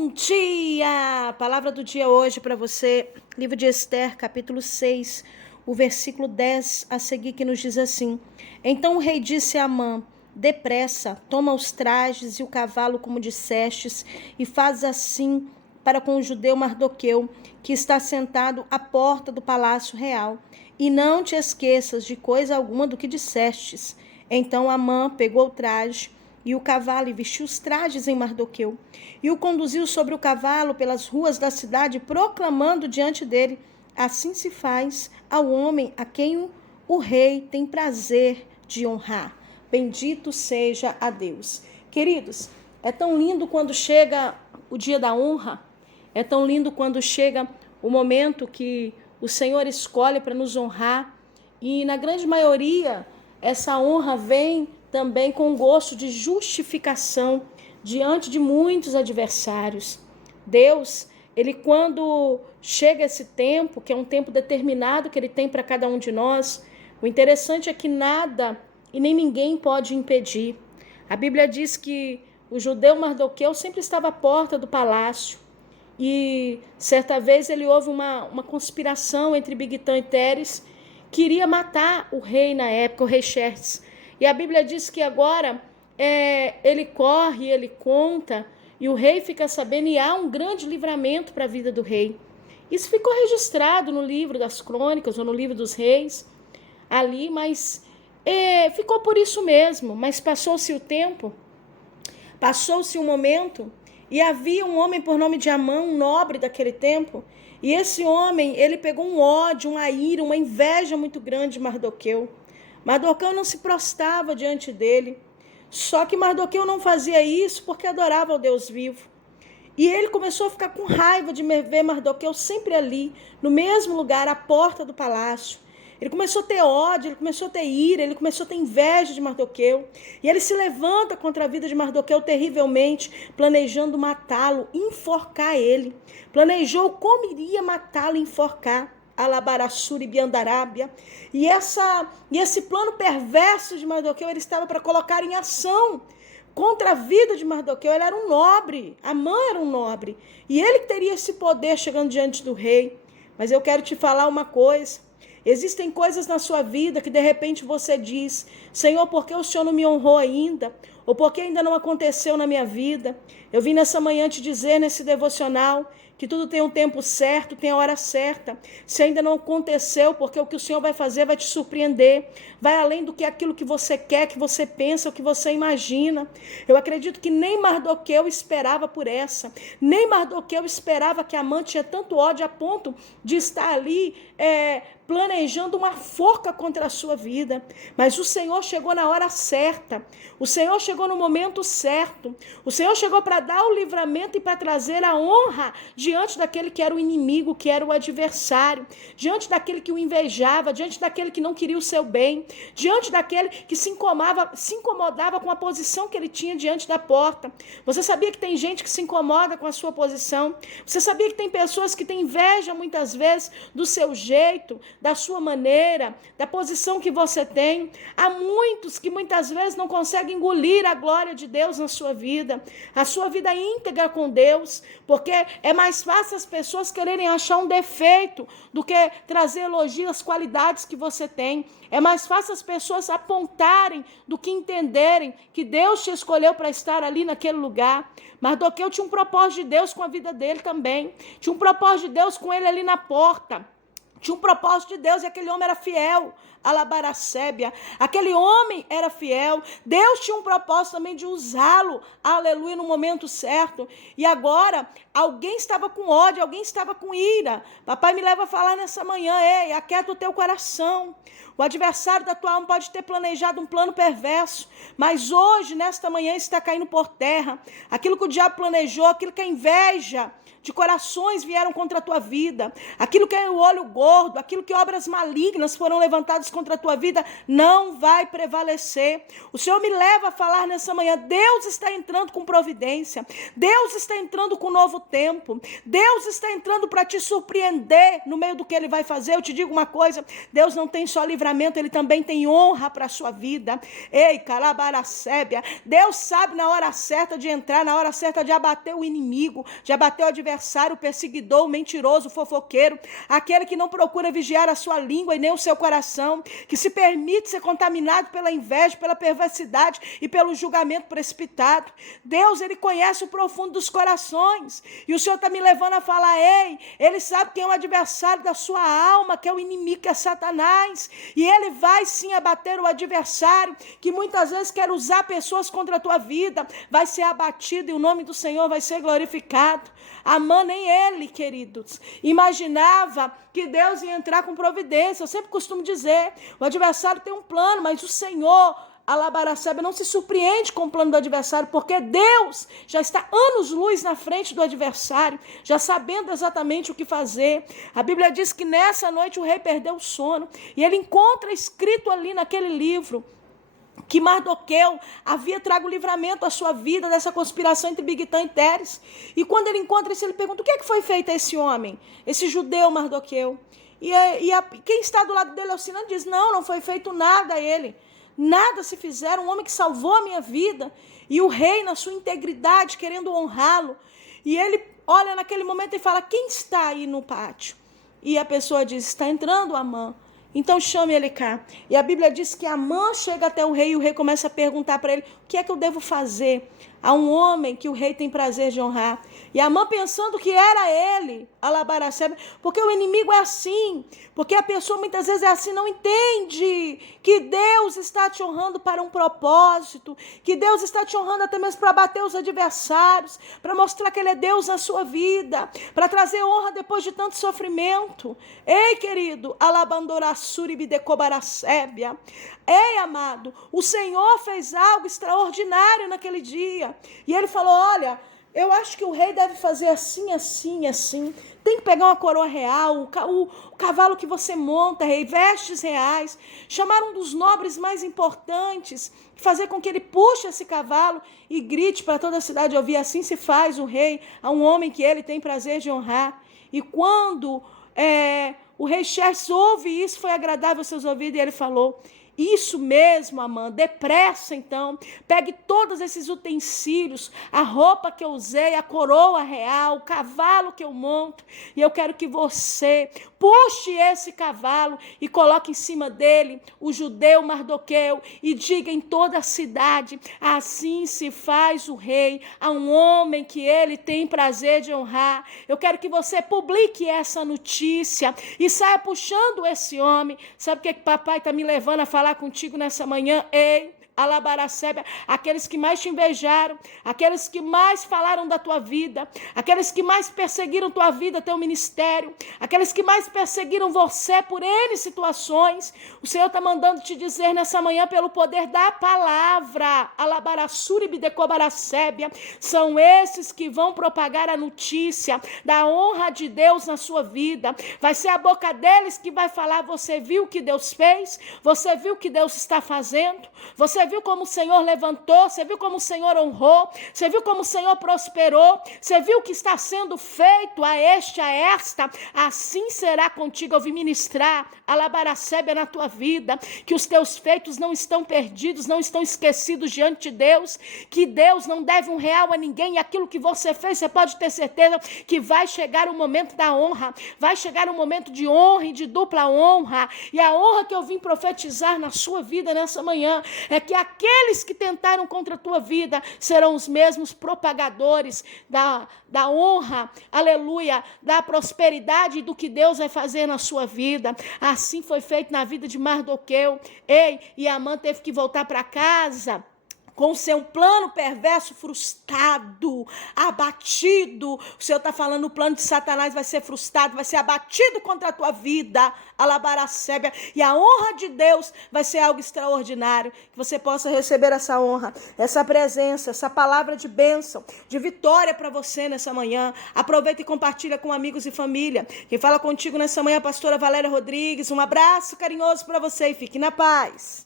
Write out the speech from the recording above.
Bom dia! A palavra do dia hoje para você, livro de Esther, capítulo 6, o versículo 10 a seguir, que nos diz assim: Então o rei disse a Amã: Depressa, toma os trajes e o cavalo como dissestes, e faz assim para com o judeu Mardoqueu, que está sentado à porta do palácio real, e não te esqueças de coisa alguma do que dissestes. Então Amã pegou o traje e o cavalo, e vestiu os trajes em Mardoqueu, e o conduziu sobre o cavalo pelas ruas da cidade, proclamando diante dele: Assim se faz ao homem a quem o rei tem prazer de honrar. Bendito seja a Deus. Queridos, é tão lindo quando chega o dia da honra, é tão lindo quando chega o momento que o Senhor escolhe para nos honrar, e na grande maioria essa honra vem também com gosto de justificação diante de muitos adversários. Deus, ele quando chega esse tempo, que é um tempo determinado que ele tem para cada um de nós, o interessante é que nada e nem ninguém pode impedir. A Bíblia diz que o judeu Mardoqueu sempre estava à porta do palácio, e certa vez ele houve uma conspiração entre Bigtã e Teres, que iria matar o rei na época, o rei Xerxes. E a Bíblia diz que agora ele corre, ele conta, e o rei fica sabendo, e há um grande livramento para a vida do rei. Isso ficou registrado no livro das crônicas, ou no livro dos reis, ali, mas ficou por isso mesmo. Mas passou-se o tempo, passou-se um momento, e havia um homem por nome de Amã, um nobre daquele tempo, e esse homem, ele pegou um ódio, uma ira, uma inveja muito grande de Mardoqueu. Mardoqueu não se prostrava diante dele, só que Mardoqueu não fazia isso porque adorava ao Deus vivo. E ele começou a ficar com raiva de ver Mardoqueu sempre ali, no mesmo lugar, à porta do palácio. Ele começou a ter ódio, ele começou a ter ira, ele começou a ter inveja de Mardoqueu. E ele se levanta contra a vida de Mardoqueu terrivelmente, planejando matá-lo, enforcar ele. Planejou como iria matá-lo e enforcar. Alabarassura e Biandarábia. E esse plano perverso de Mardoqueu, ele estava para colocar em ação contra a vida de Mardoqueu. Ele era um nobre, Amã era um nobre, e ele teria esse poder chegando diante do rei. Mas eu quero te falar uma coisa: existem coisas na sua vida que de repente você diz: Senhor, por que o Senhor não me honrou ainda? Ou por que ainda não aconteceu na minha vida? Eu vim nessa manhã te dizer, nesse devocional, que tudo tem um tempo certo, tem a hora certa. Se ainda não aconteceu, porque o que o Senhor vai fazer vai te surpreender, vai além do que aquilo que você quer, que você pensa, o que você imagina. Eu acredito que nem Mardoqueu esperava por essa, nem Mardoqueu esperava que Amã tinha tanto ódio a ponto de estar ali planejando uma forca contra a sua vida. Mas o Senhor chegou na hora certa, o Senhor chegou no momento certo, o Senhor chegou para dar o livramento e para trazer a honra diante daquele que era o inimigo, que era o adversário, diante daquele que o invejava, diante daquele que não queria o seu bem, diante daquele que se incomodava com a posição que ele tinha diante da porta. Você sabia que tem gente que se incomoda com a sua posição? Você sabia que tem pessoas que têm inveja muitas vezes do seu jeito, da sua maneira, da posição que você tem? Há muitos que muitas vezes não conseguem engolir a glória de Deus na sua vida, a sua vida íntegra com Deus, porque é mais fácil as pessoas quererem achar um defeito do que trazer elogio às qualidades que você tem. É mais fácil as pessoas apontarem do que entenderem que Deus te escolheu para estar ali naquele lugar. Mardoqueu tinha um propósito de Deus com a vida dele também. Tinha um propósito de Deus com ele ali na porta. Tinha um propósito de Deus, e aquele homem era fiel. Alabaracébia, aquele homem era fiel. Deus tinha um propósito também de usá-lo, aleluia, no momento certo. E agora, alguém estava com ódio, alguém estava com ira. Papai me leva a falar nessa manhã: ei, aquieta o teu coração. O adversário da tua alma pode ter planejado um plano perverso, mas hoje, nesta manhã, está caindo por terra. Aquilo que o diabo planejou, aquilo que a inveja de corações vieram contra a tua vida, aquilo que é o olho gordo, aquilo que obras malignas foram levantadas lançados contra a tua vida não vai prevalecer. O Senhor me leva a falar nessa manhã, Deus está entrando com providência, Deus está entrando com novo tempo, Deus está entrando para te surpreender no meio do que Ele vai fazer. Eu te digo uma coisa, Deus não tem só livramento, Ele também tem honra para a sua vida. Ei, calabaracébia, Deus sabe na hora certa de entrar, na hora certa de abater o inimigo, de abater o adversário, o perseguidor, o mentiroso, o fofoqueiro, aquele que não procura vigiar a sua língua e nem o seu coração, que se permite ser contaminado pela inveja, pela perversidade e pelo julgamento precipitado. Deus, Ele conhece o profundo dos corações, e o Senhor está me levando a falar, ei, Ele sabe quem é o adversário da sua alma, que é o inimigo, que é Satanás, e Ele vai sim abater o adversário, que muitas vezes quer usar pessoas contra a tua vida, vai ser abatido e o nome do Senhor vai ser glorificado. Amã, nem ele, queridos, imaginava que Deus ia entrar com providência. Eu sempre costumo dizer, o adversário tem um plano, mas o Senhor, alabaracebe, não se surpreende com o plano do adversário, porque Deus já está anos-luz na frente do adversário, já sabendo exatamente o que fazer. A Bíblia diz que nessa noite o rei perdeu o sono, e ele encontra escrito ali naquele livro que Mardoqueu havia trago livramento à sua vida dessa conspiração entre Bigtã e Teres. E quando ele encontra isso, ele pergunta, o que é que foi feito a esse homem, esse judeu Mardoqueu? Quem está do lado dele assinando diz, não foi feito nada a ele, nada se fizeram, um homem que salvou a minha vida. E o rei, na sua integridade, querendo honrá-lo, e ele olha naquele momento e fala, quem está aí no pátio? E a pessoa diz, está entrando Amã. Então chame ele cá. E a Bíblia diz que Amã chega até o rei, e o rei começa a perguntar para ele, o que é que eu devo fazer a um homem que o rei tem prazer de honrar? E Amã, pensando que era ele, alabaracebe, porque o inimigo é assim, porque a pessoa muitas vezes é assim, não entende que Deus está te honrando para um propósito, que Deus está te honrando até mesmo para bater os adversários, para mostrar que Ele é Deus na sua vida, para trazer honra depois de tanto sofrimento. Ei, querido, alabandorassuribidecobaracébia. Ei, amado, o Senhor fez algo extraordinário naquele dia, e Ele falou, olha, eu acho que o rei deve fazer assim, assim, assim. Tem que pegar uma coroa real, o cavalo que você monta, rei, vestes reais. Chamar um dos nobres mais importantes, fazer com que ele puxe esse cavalo e grite para toda a cidade ouvir. Assim se faz o rei a um homem que ele tem prazer de honrar. E quando o rei Xerxes ouve isso, foi agradável aos seus ouvidos, e ele falou, isso mesmo, Amã, depressa então, pegue todos esses utensílios, a roupa que eu usei, a coroa real, o cavalo que eu monto, e eu quero que você puxe esse cavalo e coloque em cima dele o judeu Mardoqueu e diga em toda a cidade, assim se faz o rei a um homem que ele tem prazer de honrar. Eu quero que você publique essa notícia e saia puxando esse homem. Sabe o que papai está me levando a falar contigo nessa manhã? Ei, alabaracébia, aqueles que mais te invejaram, aqueles que mais falaram da tua vida, aqueles que mais perseguiram tua vida, teu ministério, aqueles que mais perseguiram você por N situações, o Senhor está mandando te dizer nessa manhã, pelo poder da palavra, alabarasuribidecobaracébia, são esses que vão propagar a notícia da honra de Deus na sua vida. Vai ser a boca deles que vai falar, você viu o que Deus fez? Você viu o que Deus está fazendo? Você viu como o Senhor levantou? Você viu como o Senhor honrou? Você viu como o Senhor prosperou? Você viu o que está sendo feito a este, a esta? Assim será contigo. Eu vim ministrar alabaracébia na tua vida, que os teus feitos não estão perdidos, não estão esquecidos diante de Deus, que Deus não deve R$1 a ninguém, e aquilo que você fez, você pode ter certeza que vai chegar o momento da honra, vai chegar o momento de honra e de dupla honra. E a honra que eu vim profetizar na sua vida nessa manhã é que aqueles que tentaram contra a tua vida serão os mesmos propagadores da honra, aleluia, da prosperidade, do que Deus vai fazer na sua vida. Assim foi feito na vida de Mardoqueu. Ei, e Amã teve que voltar para casa com o seu plano perverso frustrado, abatido. O Senhor está falando, o plano de Satanás vai ser frustrado, vai ser abatido contra a tua vida, alabaracébia, e a honra de Deus vai ser algo extraordinário, que você possa receber essa honra, essa presença, essa palavra de bênção, de vitória para você nessa manhã. Aproveita e compartilha com amigos e família. Quem fala contigo nessa manhã é a pastora Valéria Rodrigues. Um abraço carinhoso para você e fique na paz.